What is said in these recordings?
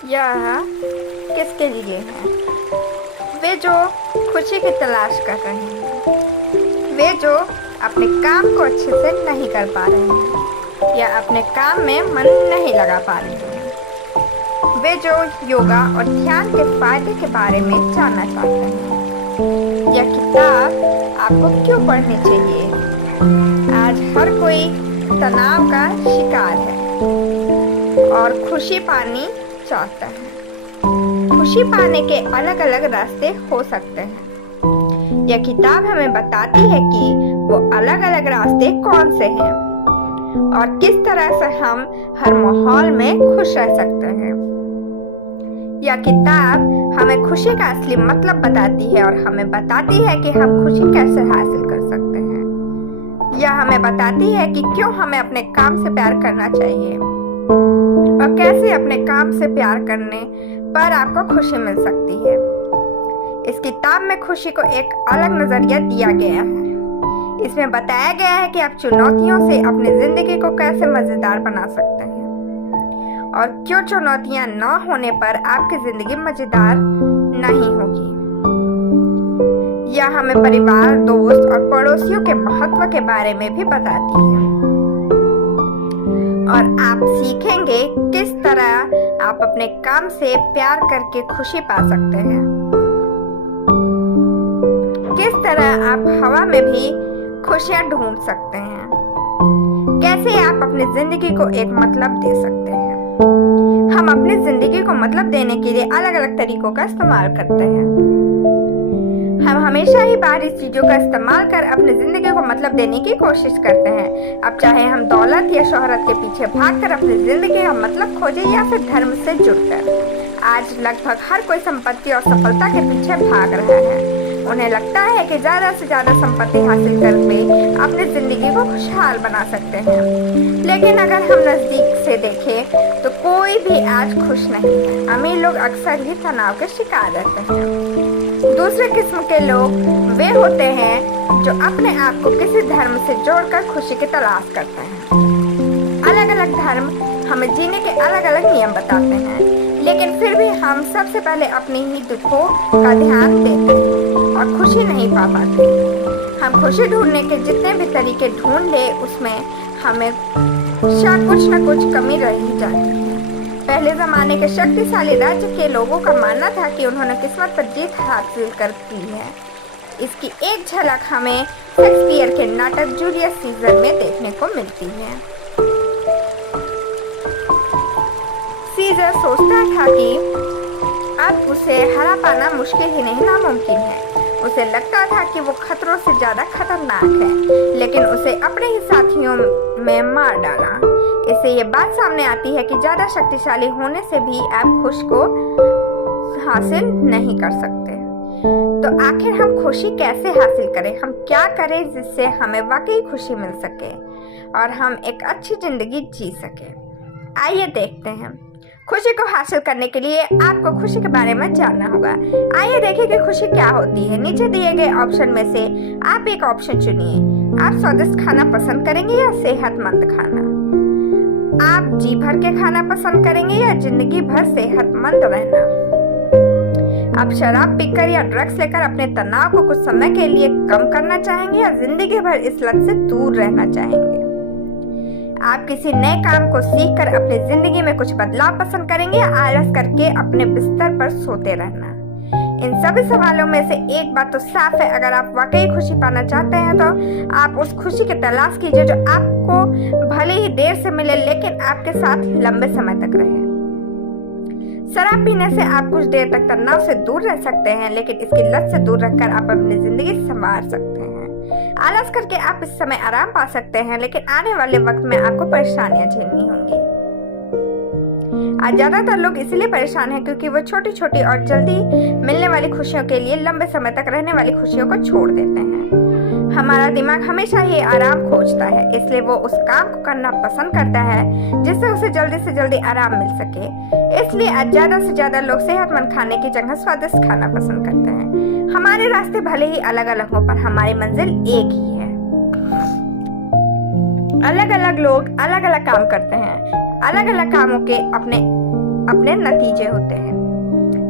यह किसके लिए है? वे जो खुशी की तलाश कर रहे हैं, वे जो अपने काम को अच्छे से नहीं कर पा रहे हैं या अपने काम में मन नहीं लगा पा रहे हैं, वे जो योगा और ध्यान के फायदे के बारे में जानना चाहते हैं। यह किताब आपको क्यों पढ़नी चाहिए? आज हर कोई तनाव का शिकार है और खुशी पानी चाहता है। खुशी पाने के अलग अलग रास्ते हो सकते हैं। यह किताब हमें बताती है कि वो अलग अलग रास्ते कौन से हैं और किस तरह से हम हर माहौल में खुश रह सकते हैं। यह किताब हमें खुशी का असली मतलब बताती है और हमें बताती है कि हम खुशी कैसे हासिल कर सकते हैं। यह हमें बताती है कि क्यों हमें अपने काम से प्यार करना चाहिए और कैसे अपने काम से प्यार करने पर आपको खुशी मिल सकती है। इस किताब में खुशी को एक अलग नजरिया दिया गया है। इसमें बताया गया है कि आप चुनौतियों से अपनी जिंदगी को कैसे मजेदार बना सकते हैं और क्यों चुनौतियां न होने पर आपकी जिंदगी मजेदार नहीं होगी। यह हमें परिवार, दोस्त और पड़ोसियों के महत्व के बारे में भी बताती है और आप सीखेंगे किस तरह आप अपने काम से प्यार करके खुशी पा सकते हैं, किस तरह आप हवा में भी खुशियां ढूंढ सकते हैं, कैसे आप अपनी जिंदगी को एक मतलब दे सकते हैं। हम अपनी जिंदगी को मतलब देने के लिए अलग अलग तरीकों का इस्तेमाल करते हैं। हम हमेशा ही बाहरी चीजों का इस्तेमाल कर अपनी जिंदगी को मतलब देने की कोशिश करते हैं। अब चाहे हम दौलत या शोहरत के पीछे भागकर अपनी जिंदगी का मतलब खोजें या फिर धर्म से जुड़कर। आज लगभग हर कोई संपत्ति और सफलता के पीछे भाग रहा है। उन्हें लगता है कि ज्यादा से ज्यादा संपत्ति हासिल करके अपनी जिंदगी को खुशहाल बना सकते हैं, लेकिन अगर हम नजदीक से देखें तो कोई भी आज खुश नहीं है। अमीर लोग अक्सर ही तनाव के शिकार रहते हैं। दूसरे किस्म के लोग वे होते हैं जो अपने आप को किसी धर्म से जोड़कर खुशी की तलाश करते हैं। अलग अलग धर्म हमें जीने के अलग अलग नियम बताते हैं, लेकिन फिर भी हम सबसे पहले अपने ही दुखों का ध्यान देते हैं और खुशी नहीं पा पाते। हम खुशी ढूंढने के जितने भी तरीके ढूंढ ले उसमें हमें कुछ न कुछ कमी रह ही जाती है। पहले जमाने के शक्तिशाली राज्य के लोगों का मानना था कि उन्होंने किस्मत पर जीत हासिल कर ली है। इसकी एक झलक हमें शेक्सपियर के नाटक जूलियस सीजर में देखने को मिलती है। सीजर सोचता था कि अब उसे हरा पाना मुश्किल ही नहीं नामुमकिन है। उसे लगता था कि वो खतरों से ज्यादा खतरनाक है, लेकिन उसे अपने ही साथियों में मार डाला। इससे ये बात सामने आती है कि ज्यादा शक्तिशाली होने से भी आप खुश को हासिल नहीं कर सकते। तो आखिर हम खुशी कैसे हासिल करें? हम क्या करें जिससे हमें वाकई खुशी मिल सके और हम एक अच्छी जिंदगी जी सके? आइए देखते हैं। खुशी को हासिल करने के लिए आपको खुशी के बारे में जानना होगा। आइए देखें कि खुशी क्या होती है। नीचे दिए गए ऑप्शन में से आप एक ऑप्शन चुनिए। आप स्वादिष्ट खाना पसंद करेंगे या सेहतमंद खाना? आप जी भर के खाना पसंद करेंगे या जिंदगी भर सेहतमंद रहना? आप शराब पीकर या ड्रग्स लेकर अपने तनाव को कुछ समय के लिए कम करना चाहेंगे या जिंदगी भर इस लत से दूर रहना चाहेंगे? आप किसी नए काम को सीखकर अपनी जिंदगी में कुछ बदलाव पसंद करेंगे या आलस करके अपने बिस्तर पर सोते रहना? इन सभी सवालों में से एक बात तो साफ है, अगर आप वाकई खुशी पाना चाहते हैं तो आप उस खुशी की तलाश कीजिए जो आपको भले ही देर से मिले लेकिन आपके साथ लंबे समय तक रहे। शराब पीने से आप कुछ देर तक तनाव से दूर रह सकते हैं, लेकिन इसकी लत से दूर रहकर आप अपनी जिंदगी संवार सकते हैं। आलस करके आप इस समय आराम पा सकते हैं, लेकिन आने वाले वक्त में आपको परेशानियां झेलनी होंगी। आज ज्यादातर लोग इसलिए परेशान हैं क्योंकि वो छोटी छोटी और जल्दी मिलने वाली खुशियों के लिए लंबे समय तक रहने वाली खुशियों को छोड़ देते हैं। हमारा दिमाग हमेशा ही आराम खोजता है, इसलिए वो उस काम को करना पसंद करता है जिससे उसे जल्दी से जल्दी आराम मिल सके। इसलिए आज ज्यादा से ज्यादा लोग सेहतमंद खाने की जगह स्वादिष्ट खाना पसंद करते हैं। हमारे रास्ते भले ही अलग अलग हों, पर हमारी मंजिल एक ही है। अलग अलग लोग अलग अलग काम करते हैं, अलग अलग कामों के अपने अपने नतीजे होते हैं।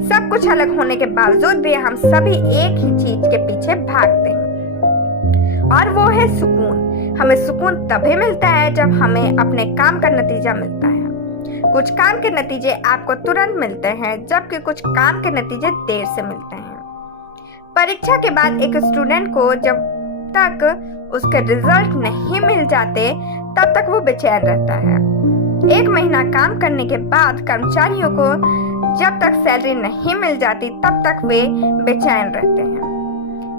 सब कुछ अलग होने के बावजूद भी हम सभी एक ही चीज के पीछे भागते हैं और वो है सुकून। हमें सुकून तभी मिलता है जब हमें अपने काम का नतीजा मिलता है। कुछ काम के नतीजे आपको तुरंत मिलते हैं, जबकि कुछ काम के नतीजे देर से मिलते हैं। परीक्षा के बाद एक स्टूडेंट को जब तक उसके रिजल्ट नहीं मिल जाते तब तक वो बेचैन रहता है। 1 महीना काम करने के बाद कर्मचारियों को जब तक सैलरी नहीं मिल जाती तब तक वे बेचैन रहते हैं।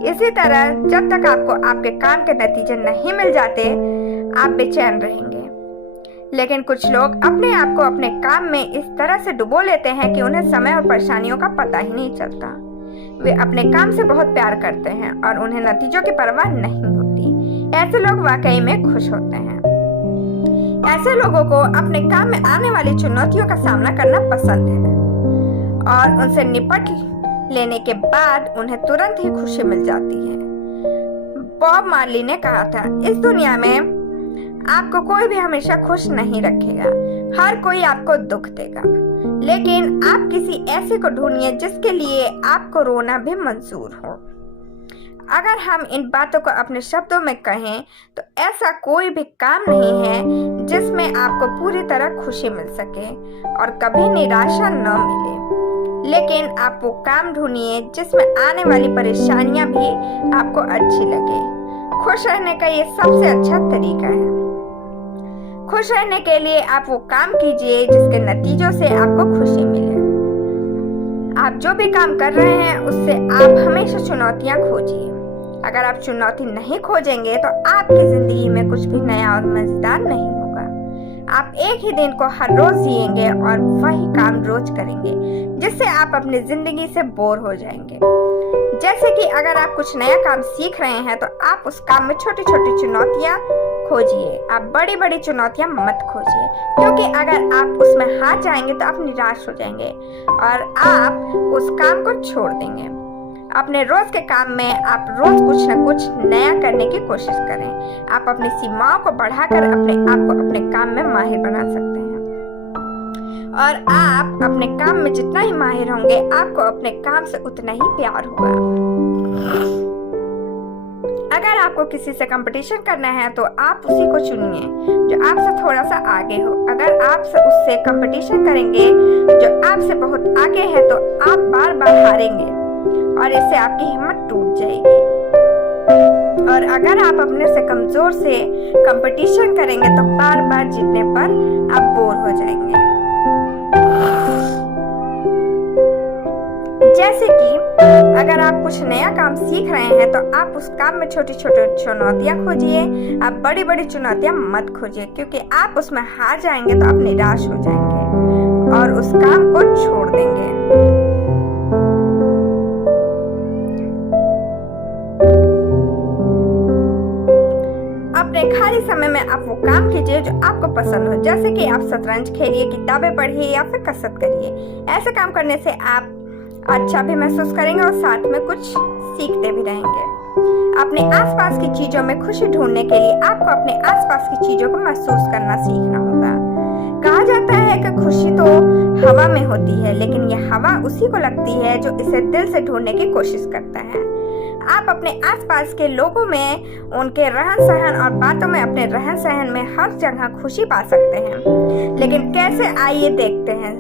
इसी तरह जब तक आपको आपके काम के नतीजे नहीं मिल जाते आप बेचैन रहेंगे। लेकिन कुछ लोग अपने आप को अपने काम में इस तरह से डुबो लेते हैं कि उन्हें समय और परेशानियों का पता ही नहीं चलता। वे अपने काम से बहुत प्यार करते हैं और उन्हें नतीजों की परवाह नहीं होती। ऐसे लोग वाकई में खुश होते हैं। ऐसे लोगों को अपने काम में आने वाली चुनौतियों का सामना करना पसंद है और उनसे निपट लेने के बाद उन्हें तुरंत ही खुशी मिल जाती है। बॉब मार्ली ने कहा था, इस दुनिया में आपको कोई भी हमेशा खुश नहीं रखेगा। हर कोई आपको दुख देगा, लेकिन आप किसी ऐसे को ढूंढिए जिसके लिए आपको रोना भी मंजूर हो। अगर हम इन बातों को अपने शब्दों में कहें तो ऐसा कोई भी काम नहीं है जिसमें आपको पूरी तरह खुशी मिल सके और कभी निराशा न मिले। लेकिन आप वो काम ढूंढिए जिसमें आने वाली परेशानियां भी आपको अच्छी लगे। खुश रहने का ये सबसे अच्छा तरीका है। खुश रहने के लिए आप वो काम कीजिए जिसके नतीजों से आपको खुशी मिले। आप जो भी काम कर रहे हैं उससे आप हमेशा चुनौतियां खोजिए। अगर आप चुनौती नहीं खोजेंगे तो आपकी जिंदगी में कुछ भी नया और मजेदार नहीं होगा। आप एक ही दिन को हर रोज जिएंगे और वही काम रोज करेंगे, जिससे आप अपनी जिंदगी से बोर हो जाएंगे। जैसे कि अगर आप कुछ नया काम सीख रहे हैं तो आप उस काम में छोटी छोटी चुनौतियां खोजिए। आप बड़ी बड़ी चुनौतियां मत खोजिए, क्योंकि अगर आप उसमें हार जाएंगे तो आप निराश हो जाएंगे और आप उस काम को छोड़ देंगे। अपने रोज के काम में आप रोज कुछ न कुछ नया करने की कोशिश करें। आप अपनी सीमाओं को बढ़ाकर अपने आप को अपने काम में माहिर बना सकते हैं और आप अपने काम में जितना ही माहिर होंगे आपको अपने काम से उतना ही प्यार होगा। अगर आपको किसी से कंपटीशन करना है तो आप उसी को चुनिए जो आपसे थोड़ा सा आगे हो। अगर आप उससे कंपटीशन करेंगे जो आपसे बहुत आगे है तो आप बार बार हारेंगे और इससे आपकी हिम्मत टूट जाएगी। और अगर आप अपने से कमजोर से कंपटीशन करेंगे तो बार बार जीतने पर आप बोर हो जाएंगे। जैसे कि अगर आप कुछ नया काम सीख रहे हैं तो आप उस काम में छोटी छोटी चुनौतियां खोजिए। आप बड़ी बड़ी चुनौतियां मत खोजिए, क्योंकि आप उसमें हार जाएंगे तो आप निराश हो जाएंगे और उस काम को छोड़ देंगे। अपने खाली समय में आप वो काम कीजिए जो आपको पसंद हो, जैसे कि आप शतरंज खेलिए, किताबें पढ़िए या फिर कसरत करिए। ऐसे काम करने से आप अच्छा भी महसूस करेंगे और साथ में कुछ सीखते भी रहेंगे। अपने आसपास की चीजों में खुशी ढूंढने के लिए आपको अपने आसपास की चीजों को महसूस करना सीखना होगा। कहा जाता है कि खुशी तो हवा में होती है, लेकिन यह हवा उसी को लगती है जो इसे दिल से ढूंढने की कोशिश करता है। आप अपने आसपास के लोगों में, उनके रहन सहन और बातों में, अपने रहन सहन में हर जगह खुशी पा सकते हैं। लेकिन कैसे, आइए देखते हैं।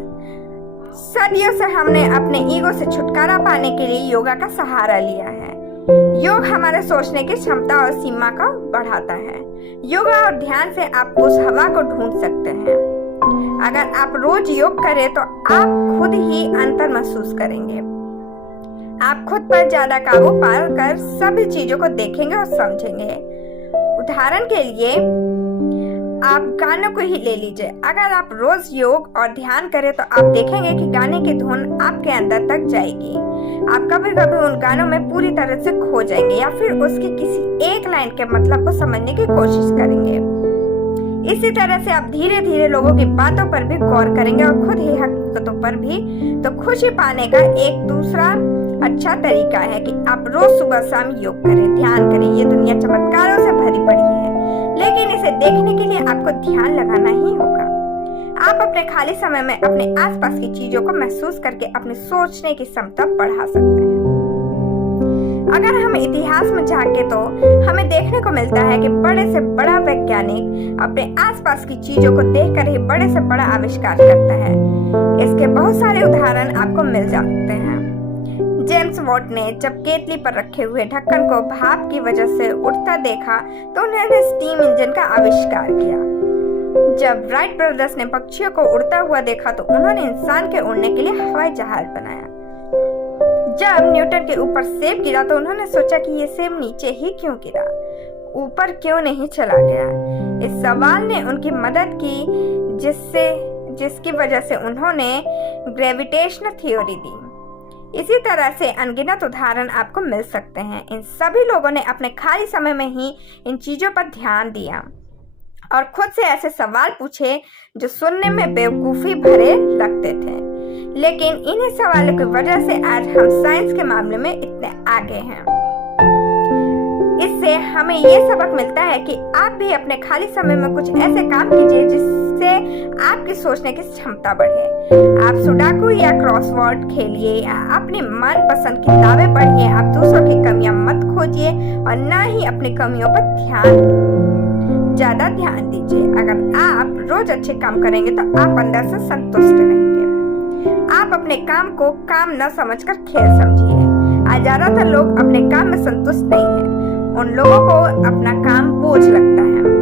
सदियों से हमने अपने ईगो से छुटकारा पाने के लिए योगा का सहारा लिया है। योग हमारे सोचने की क्षमता और सीमा को बढ़ाता है। योगा और ध्यान से आप उस हवा को ढूंढ सकते हैं। अगर आप रोज योग करें तो आप खुद ही अंतर महसूस करेंगे। आप खुद पर ज्यादा काबू पाकर सभी चीजों को देखेंगे और समझेंगे। उदाहरण के लिए आप गानों को ही ले लीजिए। अगर आप रोज योग और ध्यान करें तो आप देखेंगे कि गाने की धुन आपके अंदर तक जाएगी। आप कभी कभी उन गानों में पूरी तरह से खो जाएंगे या फिर उसकी किसी एक लाइन के मतलब को समझने की कोशिश करेंगे। इसी तरह से आप धीरे धीरे लोगों की बातों पर भी गौर करेंगे और खुद ही हकीकतों पर भी। तो खुशी पाने का एक दूसरा अच्छा तरीका है कि आप रोज सुबह शाम योग करें, ध्यान करें। ये दुनिया चमत्कारों से भरी पड़ी है, लेकिन इसे देखने के लिए आपको ध्यान लगाना ही होगा। आप अपने खाली समय में अपने आसपास की चीजों को महसूस करके अपनी सोचने की क्षमता बढ़ा सकते हैं। अगर हम इतिहास में झांके तो हमें देखने को मिलता है कि बड़े से बड़ा वैज्ञानिक अपने आसपास की चीजों को देखकर ही बड़े से बड़ा आविष्कार करता है। इसके बहुत सारे उदाहरण आपको मिल सकते हैं। जेम्स वॉट ने जब केतली पर रखे हुए ढक्कन को भाप की वजह से उड़ता देखा तो उन्होंने स्टीम इंजन का आविष्कार किया। जब राइट ब्रदर्स ने पक्षियों को उड़ता हुआ देखा तो उन्होंने इंसान के उड़ने के लिए हवाई जहाज बनाया। जब न्यूटन के ऊपर सेब गिरा तो उन्होंने सोचा कि ये सेब नीचे ही क्यों गिरा, ऊपर क्यों नहीं चला गया। इस सवाल ने उनकी मदद की जिसकी वजह से उन्होंने ग्रेविटेशनल थ्योरी दी। इसी तरह से अनगिनत उदाहरण आपको मिल सकते हैं। इन सभी लोगों ने अपने खाली समय में ही इन चीजों पर ध्यान दिया और खुद से ऐसे सवाल पूछे जो सुनने में बेवकूफी भरे लगते थे, लेकिन इन्हीं सवालों की वजह से आज हम साइंस के मामले में इतने आगे हैं। इससे हमें ये सबक मिलता है कि आप भी अपने खाली समय में कुछ ऐसे काम कीजिए जिससे आपकी सोचने की क्षमता बढ़े। आप सुडाकू या क्रॉसवर्ड खेलिए या अपनी मनपसंद किताबें पढ़िए। आप दूसरों की कमियां मत खोजिए और ना ही अपनी कमियों पर ज्यादा ध्यान दीजिए। अगर आप रोज अच्छे काम करेंगे तो आप अंदर से संतुष्ट रहेंगे। आप अपने काम को काम न समझकर खेल समझिए। आज ज्यादातर लोग अपने काम में संतुष्ट नहीं हैं। उन लोगों को अपना काम बोझ लगता है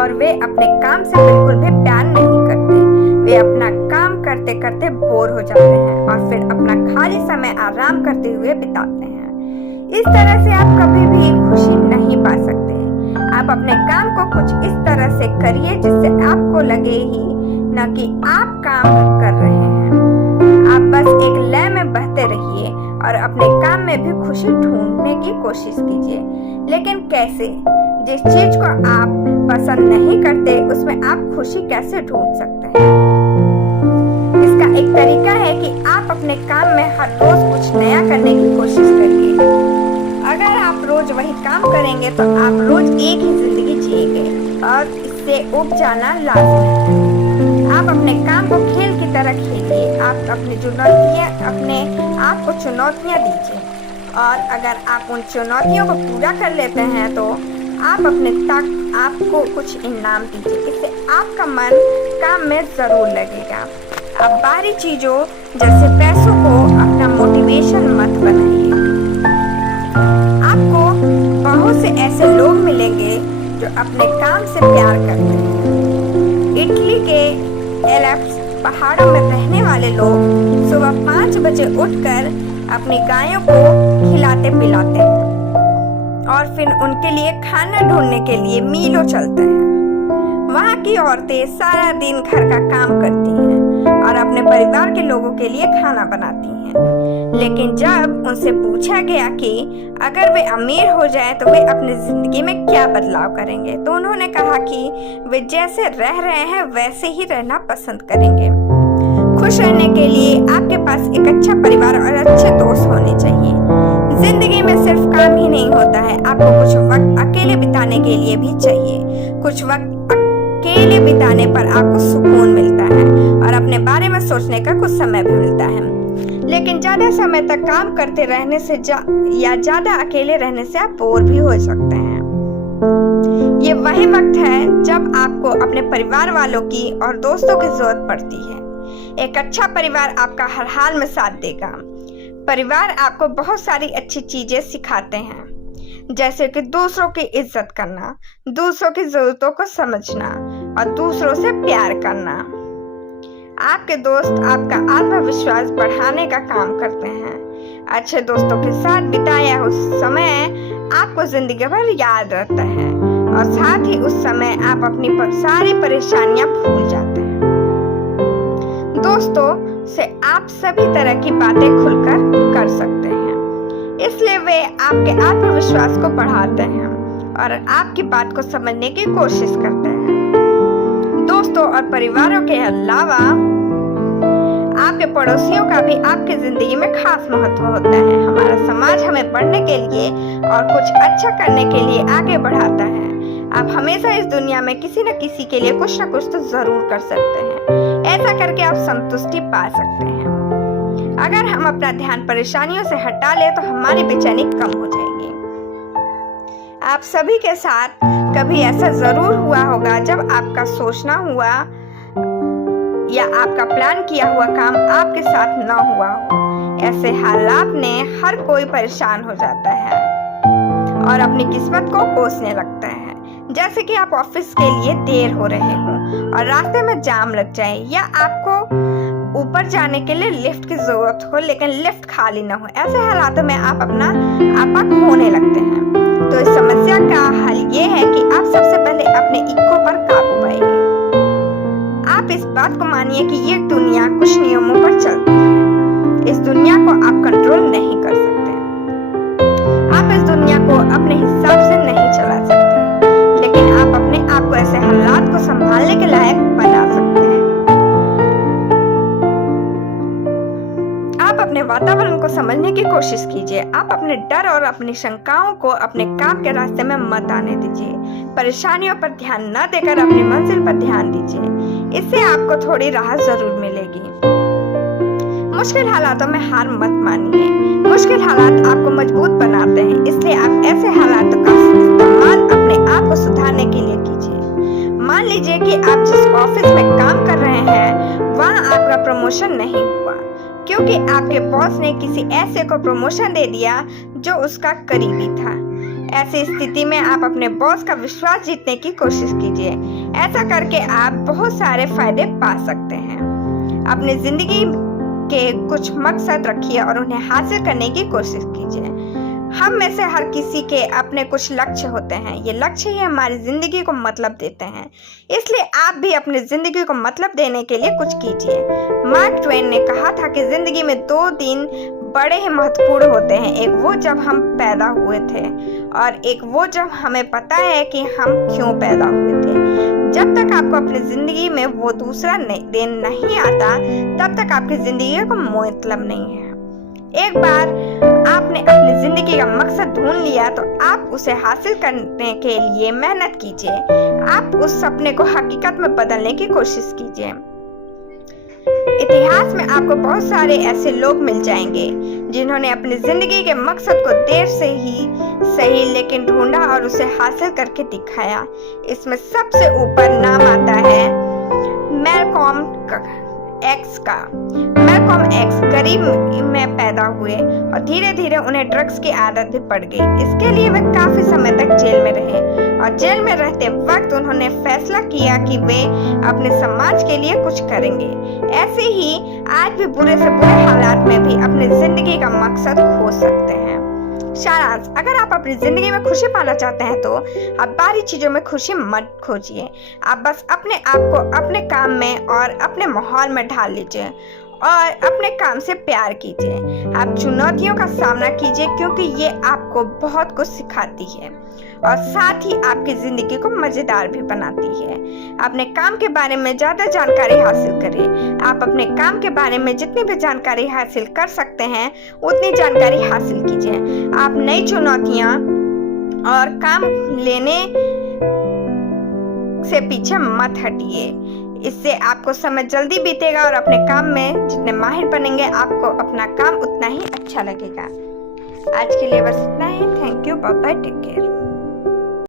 और वे अपने काम से बिल्कुल भी प्यार नहीं करते। वे अपना काम करते करते बोर हो जाते हैं और फिर अपना खाली समय आराम करते हुए बिताते हैं। इस तरह से आप कभी भी खुशी नहीं पा सकते। आप अपने काम को कुछ इस तरह से करिए जिससे आपको लगे ही न कि आप काम कर रहे हैं। आप बस एक लय में बहते रहिए और अपने काम में भी खुशी ढूंढने की कोशिश कीजिए। लेकिन कैसे? जिस चीज को आप पसंद नहीं करते उसमें आप खुशी कैसे ढूंढ सकते हैं? इसका एक तरीका है कि आप अपने काम में हर रोज कुछ नया करने की कोशिश करिए। अगर आप रोज वही काम करेंगे तो आप रोज एक ही जिंदगी जिएंगे और इससे उब जाना लाजमी है। आप अपने काम को खेल की तरह खेलिए। आप अपने आप को चुनौतियां दीजिए और अगर आप उन चुनौतियों को पूरा कर लेते हैं तो आप आपको कुछ इनाम दीजिए। इससे आपका मन काम में जरूर लगेगा। आप बाहरी चीजों जैसे पैसों को अपना मोटिवेशन मत बनाइए। आपको बहुत से ऐसे लोग मिलेंगे जो अपने काम से प्यार करते हैं। इटली के एल्प्स पहाड़ों में रहने वाले लोग सुबह 5 बजे उठकर अपनी गायों को खिलाते पिलाते हैं और फिर उनके लिए खाना ढूंढने के लिए मीलों चलते हैं। वहाँ की औरतें सारा दिन घर का काम करती हैं और अपने परिवार के लोगों के लिए खाना बनाती हैं। लेकिन जब उनसे पूछा गया कि अगर वे अमीर हो जाएं तो वे अपनी जिंदगी में क्या बदलाव करेंगे, तो उन्होंने कहा कि वे जैसे रह रहे हैं वैसे ही रहना पसंद करेंगे। खुश रहने के लिए आपके पास एक अच्छा परिवार और अच्छे दोस्त होने चाहिए। जिंदगी में सिर्फ काम ही नहीं होता है, आपको कुछ वक्त अकेले बिताने के लिए भी चाहिए। कुछ वक्त अकेले बिताने पर आपको सुकून मिलता है और अपने बारे में सोचने का कुछ समय भी मिलता है। लेकिन ज्यादा समय तक काम करते रहने से या ज्यादा अकेले रहने से आप बोर भी हो सकते हैं। ये वही वक्त है जब आपको अपने परिवार वालों की और दोस्तों की जरूरत पड़ती है। एक अच्छा परिवार आपका हर हाल में साथ देगा। परिवार आपको बहुत सारी अच्छी चीजें सिखाते हैं, जैसे कि दूसरों की इज्जत करना, दूसरों की जरूरतों को समझना और दूसरों से प्यार करना। आपके दोस्त आपका आत्मविश्वास बढ़ाने का काम करते हैं। अच्छे दोस्तों के साथ बिताया उस समय आपको जिंदगी भर याद रहता है और साथ ही उस समय आप अपनी सारी परेशानियां भूल जाते हैं। दोस्तों से आप सभी तरह की बातें खुलकर कर सकते हैं, इसलिए वे आपके आत्मविश्वास को बढ़ाते हैं और आपकी बात को समझने की कोशिश करते हैं। दोस्तों और परिवारों के अलावा आपके पड़ोसियों का भी आपकी जिंदगी में खास महत्व होता है। हमारा समाज हमें पढ़ने के लिए और कुछ अच्छा करने के लिए आगे बढ़ाता है। आप हमेशा इस दुनिया में किसी न किसी के लिए कुछ न कुछ तो जरूर कर सकते हैं। ऐसा करके आप संतुष्टि पा सकते हैं। अगर हम अपना ध्यान परेशानियों से हटा ले तो हमारी बेचैनी कम हो जाएगी। आप सभी के साथ कभी ऐसा जरूर हुआ होगा जब आपका सोचना हुआ या आपका प्लान किया हुआ काम आपके साथ न हुआ हो। ऐसे हालात में हर कोई परेशान हो जाता है और अपनी किस्मत को कोसने लगता है। जैसे कि आप ऑफिस के लिए देर हो रहे हो और रास्ते में जाम लग जाए, या आपको ऊपर जाने के लिए लिफ्ट की जरूरत हो लेकिन लिफ्ट खाली न हो। ऐसे हालातों में आप अपना आपा खोने लगते हैं। तो इस समस्या का हल ये है कि आप सबसे पहले अपने ईगो पर काबू पाइए। आप इस बात को मानिए कि ये दुनिया कुछ नियमों पर चलती है। इस दुनिया को आप कंट्रोल नहीं कर सकते। आप इस दुनिया को अपने हिसाब से नहीं चला सकते, लेकिन आप अपने आप को ऐसे हालात को संभालने के लायक बना सकते हैं। आप अपने वातावरण को समझने की कोशिश कीजिए। आप अपने डर और अपनी शंकाओं को अपने काम के रास्ते में मत आने दीजिए। परेशानियों पर ध्यान न देकर अपनी मंजिल पर ध्यान दीजिए। इससे आपको थोड़ी राहत जरूर मिलेगी। मुश्किल हालातों में हार मत मानिए। मुश्किल हालात आपको मजबूत बनाते हैं, इसलिए आप ऐसे हालातों का इस्तेमाल अपने आप को सुधारने के लिए कीजिए। मान लीजिए कि आप जिस ऑफिस में काम कर रहे हैं वहां आपका प्रमोशन नहीं हुआ क्योंकि आपके बॉस ने किसी ऐसे को प्रमोशन दे दिया जो उसका करीबी था। ऐसी स्थिति में आप अपने बॉस का विश्वास जीतने की कोशिश कीजिए। ऐसा करके आप बहुत सारे फायदे पा सकते हैं। अपनी जिंदगी के कुछ मकसद रखिए और उन्हें हासिल करने की कोशिश कीजिए। हम में से हर किसी के अपने कुछ लक्ष्य होते हैं। ये लक्ष्य ही हमारी जिंदगी को मतलब देते हैं। इसलिए आप भी अपनी जिंदगी को मतलब देने के लिए कुछ कीजिए। मार्क ट्वेन ने कहा था कि जिंदगी में 2 दिन बड़े ही महत्वपूर्ण होते हैं। एक वो जब हम पैदा हुए थे और एक वो जब हमें पता है कि हम क्यों पैदा हुए थे। जब तक आपको अपनी जिंदगी में वो दूसरा दिन नहीं आता तब तक आपकी जिंदगी का मतलब नहीं है। एक बार आपने अपनी जिंदगी का मकसद ढूंढ लिया तो आप उसे हासिल करने के लिए मेहनत कीजिए। आप उस सपने को हकीकत में बदलने की कोशिश कीजिए। इतिहास में आपको बहुत सारे ऐसे लोग मिल जाएंगे जिन्होंने अपनी जिंदगी के मकसद को देर से ही सही लेकिन ढूंढा और उसे हासिल करके दिखाया। इसमें सबसे ऊपर नाम आता है मैलकॉम एक्स का। मैलकॉम एक्स गरीब में पैदा हुए और धीरे धीरे उन्हें ड्रग्स की आदत भी पड़ गई। इसके लिए वे काफी समय तक जेल में रहे और जेल में रहते वक्त उन्होंने फैसला किया कि वे अपने समाज के लिए कुछ करेंगे। ऐसे ही आज भी बुरे से बुरे हालात में भी अपनी जिंदगी का मकसद खो सकते हैं। सारांश, अगर आप अपनी जिंदगी में खुशी पाना चाहते हैं तो आप बाहरी चीजों में खुशी मत खोजिए। आप बस अपने आप को अपने काम में और अपने माहौल में ढाल लीजिए और अपने काम से प्यार कीजिए। आप चुनौतियों का सामना कीजिए क्योंकि ये आपको बहुत कुछ सिखाती है और साथ ही आपकी जिंदगी को मजेदार भी बनाती है। अपने काम के बारे में ज्यादा जानकारी हासिल करिए। आप अपने काम के बारे में जितनी भी जानकारी हासिल कर सकते हैं उतनी जानकारी हासिल कीजिए। आप नई चुनौतियां और काम लेने से पीछे मत हटिए। इससे आपको समय जल्दी बीतेगा और अपने काम में जितने माहिर बनेंगे आपको अपना काम उतना ही अच्छा लगेगा। आज के लिए बस इतना ही। Thank you, bye bye, take care.